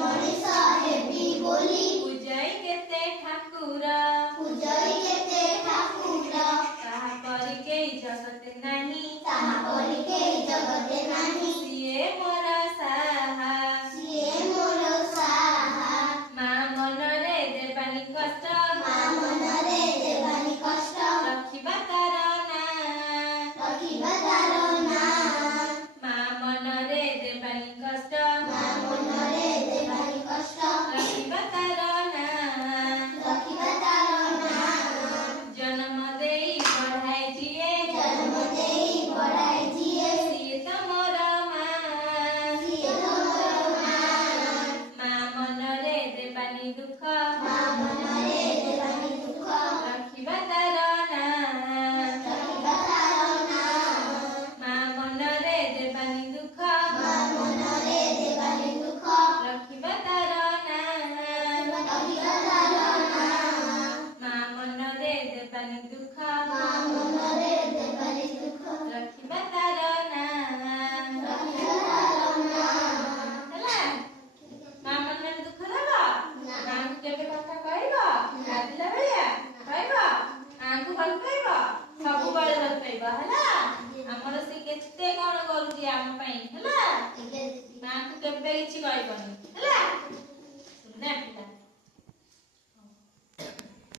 Manish heavy बोली पूजई केते ठाकुर पूजई केते ठाकुर ताहा परि केहि जगते नाही ताहा परि केहि जगते नाही सिए मोर साहा सिए मोर साहा मा मनरे देवानी कष्ट मा मनरे देवानी कष्ट रखिबा तार ना रखिबा तार ना मा मनरे देवानी कष्ट मा मनरे देवानी कष्ट रखिबा तार ना रखिबा तार ना जन्म देई बढ़ाई जिए जन्म देई बढ़ाई जिए सिए त मोर मा सिए तो मोर मा मनरे देवानी दुख मा मनरे देवानी दुख रखिबा तार ना रखिबा तार ना मा मनरे देवानी दुख मा मनरे देवानी दुख रखिबा तार ना रखिबा तार ना मा मनरे देवानी दुख मा मनरे देवानी दुख रखिबा तार ना रखिबा तार ना ହେଲା ମା ମନରେ ଦୁଃଖ ଦବ ମାଙ୍କୁ କେବେ କଥା କହିବ ଗାଧିଲା ଭଳିଆ କହିବ ମାଙ୍କୁ ଭଲ ପାଇବ ସବୁବେଳେ ଭଲ ପାଇବ ହେଲା ଆମର ସେ କେତେ କଣ କରୁଛି ଆମ ପାଇଁ ହେଲା ମାଙ୍କୁ କେବେ କିଛି କହିବନି।